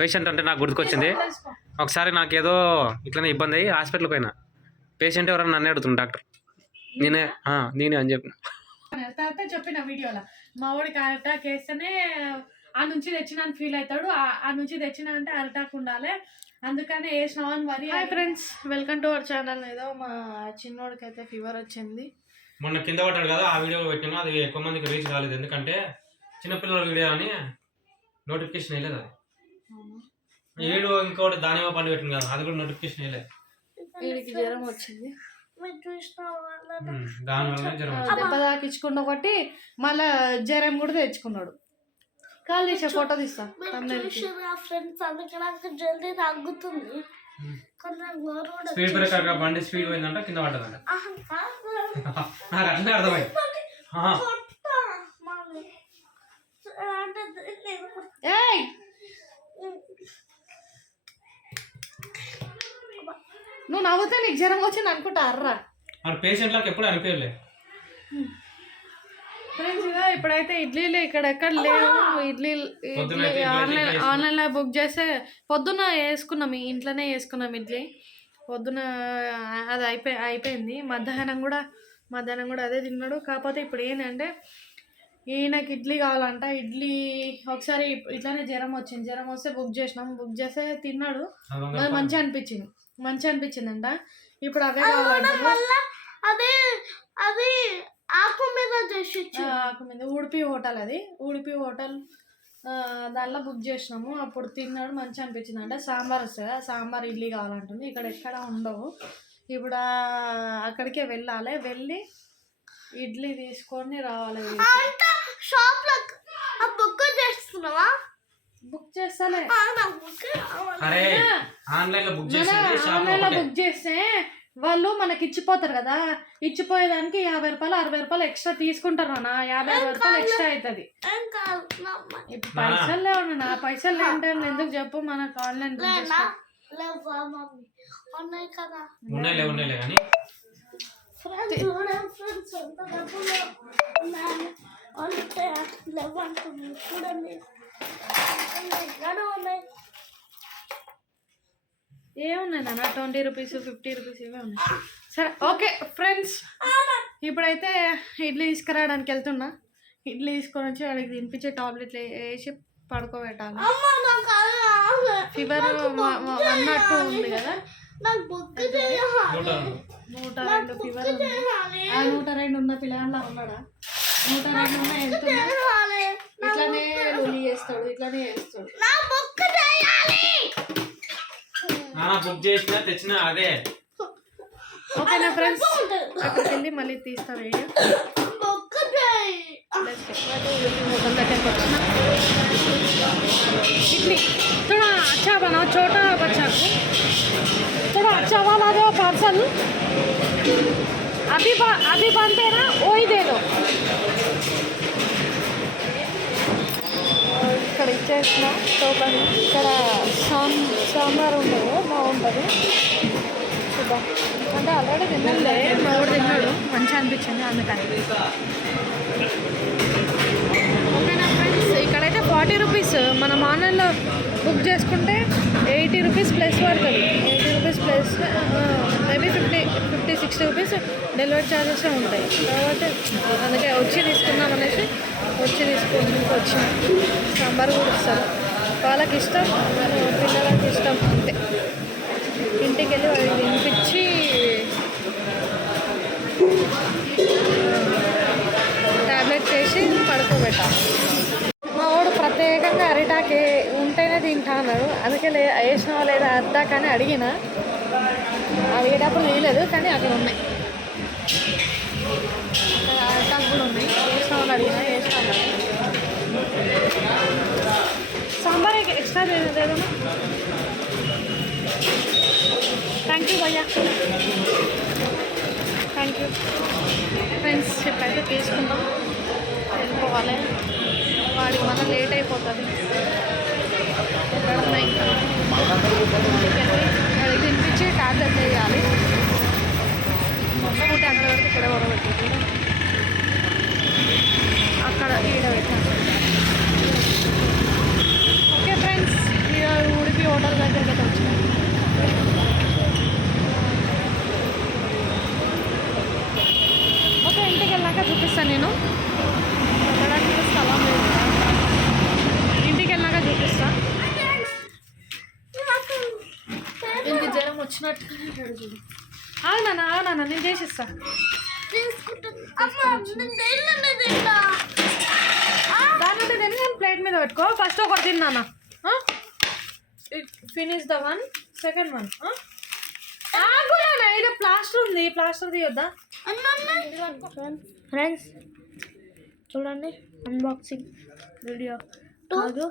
Patient అంటే నాకు గుర్తుకొచ్చింది. ఒకసారి నాకేదో ఇట్లనే ఇబ్బంది అయ్యి హాస్పిటల్ పోయినా. పేషెంట్ ఎవరన్నా నన్ను అడుగుతుంది డాక్టర్. నేనే అని చెప్పిన. తర్వాత చెప్పిన వీడియోలో మా వాడికి అటాక్ వేస్తేనే ఆ నుంచి తెచ్చినాను ఫీల్ అవుతాడు. ఆ నుంచి తెచ్చినా అంటే అటాక్ ఉండాలి, అందుకనే వేసినావు అని మరి. Hi friends, welcome to our channel. ఏదో మా చిన్నోడికి అయితే ఫీవర్ వచ్చింది. మొన్న కింద పడ్డాడు కదా, ఆ వీడియో పెట్టినా అది ఎక్కువ మందికి రీచ్ కాలేదు. ఎందుకంటే చిన్నపిల్లల వీడియో అని నోటిఫికేషన్ వేయలేదు. అది ఏడు ఇంకోటి దానిమ్మ పండు పెట్టింది కదా, అది కూడా నోటిఫికేషన్ వేయలేదు. వీడికి జ్వరం వచ్చింది, దానివల్ల జ్వరం దెబ్బ తాకించుకున్న ఒకటి మళ్ళా జ్వరం కూడా తెచ్చుకున్నాడు. కాల్ తీసా, ఫోటో తీస్తా. స్పీడ్ బ్రేకర్ బండి స్పీడ్ పోయిందంట, కింద పడ్డదంట. నాకు అట్లనే అర్థమైంది. నువ్వు నవ్వుతే నీకు జ్వరం వచ్చింది అనుకుంటా. అర్రా మరి పేషెంట్లకు ఎప్పుడు అనిపించలే. ఫ్రెండ్స్ ఇప్పుడైతే ఇడ్లీలు ఇక్కడ ఎక్కడ లేవు. ఇడ్లీ ఆన్లైన్లో బుక్ చేస్తే పొద్దున్న వేసుకున్నాం, ఇంట్లోనే వేసుకున్నాం ఇడ్లీ. పొద్దున అది అయిపోయింది. మధ్యాహ్నం కూడా అదే తిన్నాడు. కాకపోతే ఇప్పుడు ఏంటంటే ఈయనకి ఇడ్లీ కావాలంట. ఇడ్లీ ఒకసారి ఇట్లానే జ్వరం వచ్చింది, జ్వరం వస్తే బుక్ చేస్తే తిన్నాడు. అది మంచిగా అనిపించిందంట. ఇప్పుడు అవే కావాలంట. ఆకు మీద ఉడిపి హోటల్, అది ఉడిపి హోటల్ దాంట్లో బుక్ చేసినాము. అప్పుడు తిన్నాడు, మంచిగా అనిపించింది. అంటే సాంబార్ వస్తుంది, సాంబార్ ఇడ్లీ కావాలంటుంది. ఇక్కడ ఎక్కడ ఉండవు. ఇప్పుడు అక్కడికే వెళ్ళి ఇడ్లీ తీసుకొని రావాలి. బుక్ చేస్తాలే, ఆన్లైన్లో బుక్ చేస్తే వాళ్ళు మనకి ఇచ్చిపోతారు కదా. ఇచ్చిపోయేదానికి 50 రూపాయలు 60 రూపాయలు ఎక్స్ట్రా తీసుకుంటారు అన్న. 50 రూపాయలు ఎక్స్ట్రా అవుతుంది. ఇప్పుడు పైసలు లేవు నా పైసలు లేని టైంలో ఎందుకు చెప్పు. మనకు ఆన్లైన్ ఏమున్నాయి నాన్న, 20 రూపీస్ 50 రూపీస్ ఇవే ఉన్నాయి. సరే ఓకే ఫ్రెండ్స్, ఇప్పుడైతే ఇడ్లీ తీసుకురావడానికి వెళ్తున్నా. ఇడ్లీ తీసుకొని వచ్చి వాడికి తినిపించే టాబ్లెట్లు వేసి పడుకోబెట్టాలి. ఫీవర్ 102 ఉంది కదా, 102 ఫీవర్ ఉంది. ఆ 102 ఉన్న పిల్లలా ఉన్నాడా? 102 ఉన్న వెళ్తున్నా. ఇట్లానే లొల్లి చేస్తాడు. బుక్ చేసిన తెచ్చిన అదే. ఓకేనా ఫ్రెండ్స్, అక్కడికి వెళ్ళి మళ్ళీ తీస్తా వీడియో. होटल దగ్గరికి వచ్చిన इडली थोड़ा अच्छा बनाओ, छोटा बच्चा को थोड़ा अच्छा वाला दो पार्सल. अभी बनते ना वही दे दो. ఇక్కడ ఇచ్చేసిన టోకన్. ఇక్కడ సాంబార్ ఉండదు, బాగుంటుంది చూద్దాం. అంటే ఆల్రెడీ తిన్నాడులే, మా వాడు తిన్నాడు, మంచిగా అనిపించింది అందుకని. ఓకేనా ఫ్రెండ్స్, ఇక్కడైతే 40 రూపీస్. మనం ఆన్లైన్లో బుక్ చేసుకుంటే 80 రూపీస్ ప్లస్ పడుతుంది. 80 rupees plus maybe 50-60 rupees delivery charges ఉంటాయి. కాబట్టి అందుకే వచ్చి తీసుకుందాం అనేసి వచ్చిన. సాంబార్ కూడా ఇస్తారు, వాళ్ళకి ఇష్టం, పిల్లలకి ఇష్టం అంతే. ఇంటికి వెళ్ళి వాళ్ళకి తినిపించి ట్యాబ్లెట్ చేసి పడుకోబెట్టాలి. మా వాడు ప్రత్యేకంగా అరిటాకి ఉంటేనే తింటా అన్నాడు. అందుకే వేసినావా లేదా అరిటాకని అడిగేటప్పుడు వేయలేదు, కానీ అక్కడ ఉన్నాయి అరిటాకు కూడా ఉన్నాయి. వేసినామని అడిగినా వేసినా. సాంబార్ ఎక్స్ట్రా లేదన్నా. థ్యాంక్ యూ భయ్యా, థ్యాంక్ యూ. ఫ్రెండ్స్ ఇప్పుడైతే తీసుకుందాం, వెళ్ళిపోవాలి. వాడికి మళ్ళీ లేట్ అయిపోతుంది. ఎక్కడున్నా ఇంకా వాడికి తినిపించి ట్యాబ్లెట్ వేయాలి. స్కూటీ అంతవరకు ఇక్కడ వరబెట్టి అక్కడ ఈడ పెట్టాలి. తింటాడు చూడు. అవునా నేను చేసిస్తా. దాని నుండి తిని నేను ప్లేట్ మీద పెట్టుకో. ఫస్ట్ ఒకటి తిన్నానా. Finish the one, second one. ఆగునా, ఇది ప్లాస్టర్ ఉంది, ప్లాస్టర్ తీయొద్దా? ఫ్రెండ్స్ చూడండి, అన్బాక్సింగ్ వీడియో కాదు,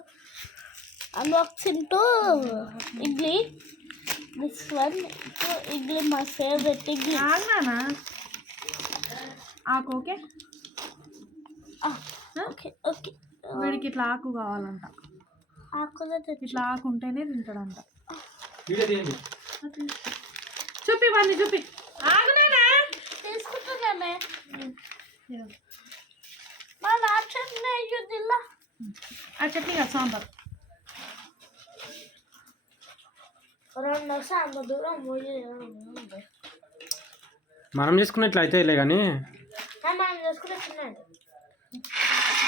unboxing to idli. This one idli, my favourite idli. ఆగునా ఆకు. Okay okay okay. వీడికి ఇట్లా ఆకు కావాలంట. ఇట్లా ఆకు ఉంటేనే తింటాడంట. చూపి వాడిని చూపి. ఆగునా తీసుకుంటున్నానే. మా చట్నీ అయ్యుద్దిల్లా. ఆ చట్నీ కదా సాంబార్. 2 సాంబార్ దూరం పోయి మనం చేసుకున్నట్లు అయితే లే కానీ మనం చేసుకునే చిన్నది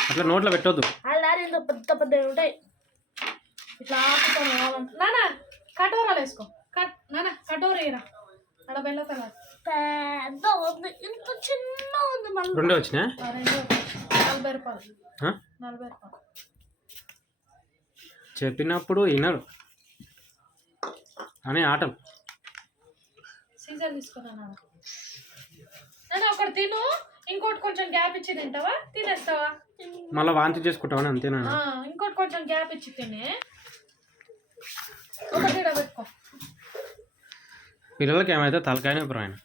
అట్లా నోట్లో పెట్టొద్దు. అలాగే ఇంత పెద్ద పెద్దవి ఉంటాయి. ఇట్లా ఆకుతో కావాలంట. నానా కటోరాలు వేసుకో. నానా కటోరా వేయరా. అక్కడ బెల్ల తర్వాత పెద్ద ఉంది, ఇంత చిన్న ఉంది. మళ్ళీ 2 వచ్చినా 40 రూపాయలు. 40 రూపాయలు చెప్పినప్పుడు వినరు అని ఆటలు. సీజర్ తీసుకున్నాను. నేను ఒకటి తిను, ఇంకోటి కొంచెం గ్యాప్ ఇచ్చి తింటావా, తినేస్తావా? మళ్ళీ వాంతి చేసుకుంటావని అంతేనా? ఇంకోటి కొంచెం గ్యాప్ ఇచ్చి తినే. ఒకటి పెట్టుకో. పిల్లలకి ఏమైతే తలకాయనే ఆయన.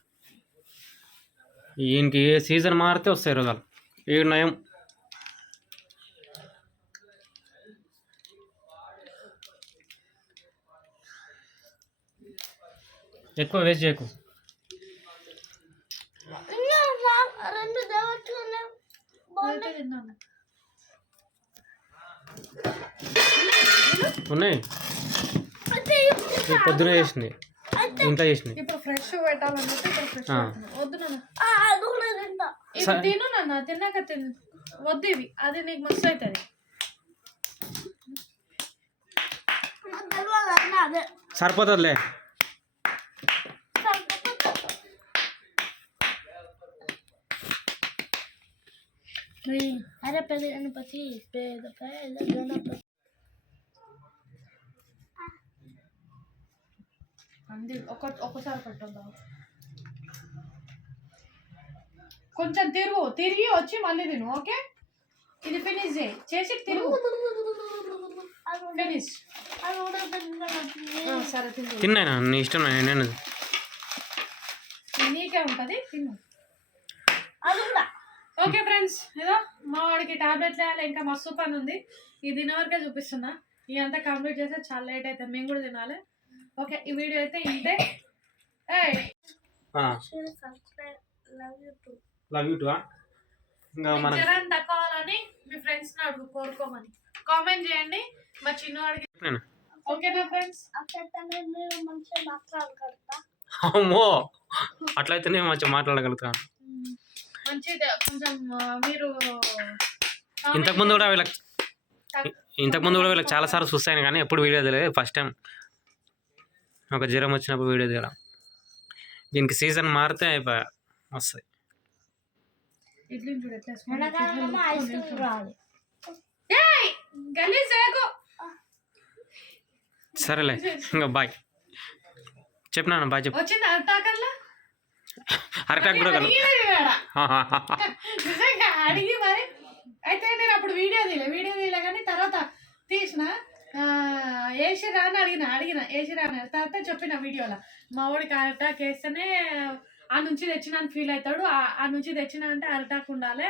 ఈయనకి ఏ సీజన్ మారితే వస్తాయి రోగాలు. ఏడు నయం. ఎక్కువ వేస్ట్ చేయకు. రెండు దేవచ్చుకునే ఉన్నాయి. పొద్దున చేసింది, ఇంట్లో చేసింది. ఇప్పుడు ఫ్రెష్ పెట్టాలన్నట్టు ఇప్పుడు ఫ్రెష్ వద్దు నాన్న. అది కూడా తింటా. ఇవి తిను నాన్న, తిన్నాక తిను. వద్దు ఇవి, అది నీకు మస్తు అవుతుంది. అదే సరిపోతుందిలే. అరే పెద్ద గణపతి, పెద్ద గణపతి. అంది ఒకసారి పెట్టొద్దా? కొంచెం తిరిగి వచ్చి మళ్ళీ తిను. ఓకే, ఇది ఫినిష్ చేసి తిరుగు. ఫినిష్. సరే తిను. తిన్నాయినా నీ ఇష్టం. నేను నీకే ఉంటుంది, తిను. ఓకే ఫ్రెండ్స్, ఏదో మా వాడికి టాబ్లెట్స్ వేయాలి, ఇంకా మస్తు పని ఉంది. ఈ వరకే చూపిస్తున్నా. ఇదంతా కంప్లీట్ చేస్తే చాలా లేట్ అవుతుంది, మేము కూడా తినాలి. ఓకే, ఈ వీడియో అయితే ఇంతే. Love you to. ఇంకా మనం జ్వరం తక్కువాలని మీ ఫ్రెండ్స్ని కోరుకోమని కామెంట్ చేయండి. మా చిన్నవాడికి. ఓకేనా ఫ్రెండ్స్? మంచిగా మాట్లాడగలుగుతా. అమ్మో, అట్లయితేనే మంచిగా మాట్లాడగలుగుతాను. మంచిది. కొంచెం మీరు ఇంతకుముందు కూడా వీళ్ళకి చాలాసార్లు చూస్తాను కానీ ఎప్పుడు వీడియో తెలియదు. ఫస్ట్ టైం ఒక జ్వరం వచ్చినప్పుడు వీడియో తీయడం. దీనికి సీజన్ మారితే అయిపోయా వస్తాయి. సరేలే, ఇంకా బాయ్ చెప్పినా. బాయ్ చెప్పు. వచ్చింది అరటాకల్లా. అరటాక్ కూడా కలు. నిజంగా అడిగి మరి. అయితే నేను అప్పుడు వీడియో తీయలే కానీ తర్వాత తీసిన. వేసిరా అని అడిగిన వేసిరా అని. తర్వాత చెప్పిన వీడియోలో మా వాడికి అరటాక్ వేస్తేనే ఆ నుంచి తెచ్చినా అని ఫీల్ అవుతాడు. ఆ నుంచి తెచ్చినా అంటే అరటాక్ ఉండాలి,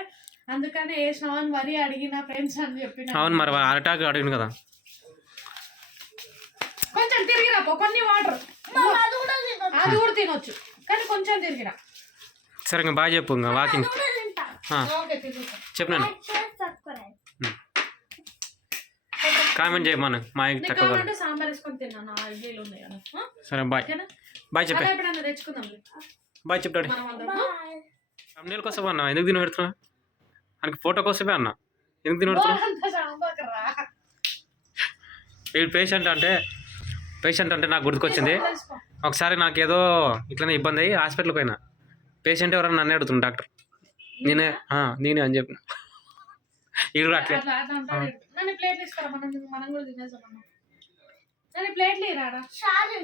అందుకని వేసినావు అని మరి అడిగిన ఫ్రెండ్స్ అని చెప్పిన. అవును, మరి అరటాక్ అడిగిన కదా. కొంచెం తిరిగిరా కొన్ని వాటర్, అది కూడా తినొచ్చు కానీ కొంచెం తిరిగిరా. సరే ఇంకా బాగా చెప్పు. ఇంకా వాకింగ్ చెప్పినాను. కామెంట్ చేయమను. మా ఇంటి తక్కువ. సాంబార్ వేసుకొని తిన్నాను. సరే బాయ్. బాయ్ చెప్పే. తెచ్చుకుందాం. బాయ్ చెప్తాడు. తమ్ముళ్ళ కోసం అన్న ఎందుకు తిని పెడుతున్నా? ఆయనకి ఫోటో కోసమే అన్న. ఎందుకు తిని పెడుతున్నా? వీడు పేషెంట్ అంటే నాకు గుర్తుకొచ్చింది. ఒకసారి నాకేదో ఇట్లనే ఇబ్బంది అయ్యి హాస్పిటల్కి పోయినా. పేషెంట్ ఎవరన్నా నన్ను అడుగుతుంది డాక్టర్. నేనే అని చెప్పిన. ఇది కూడా అట్లే. అట్లా అంటాడు. నన్ను ప్లేట్లు ఇస్తారా, మనం కూడా తినేసాం. నన్ను ప్లేట్లు ఇరాడా. చాలు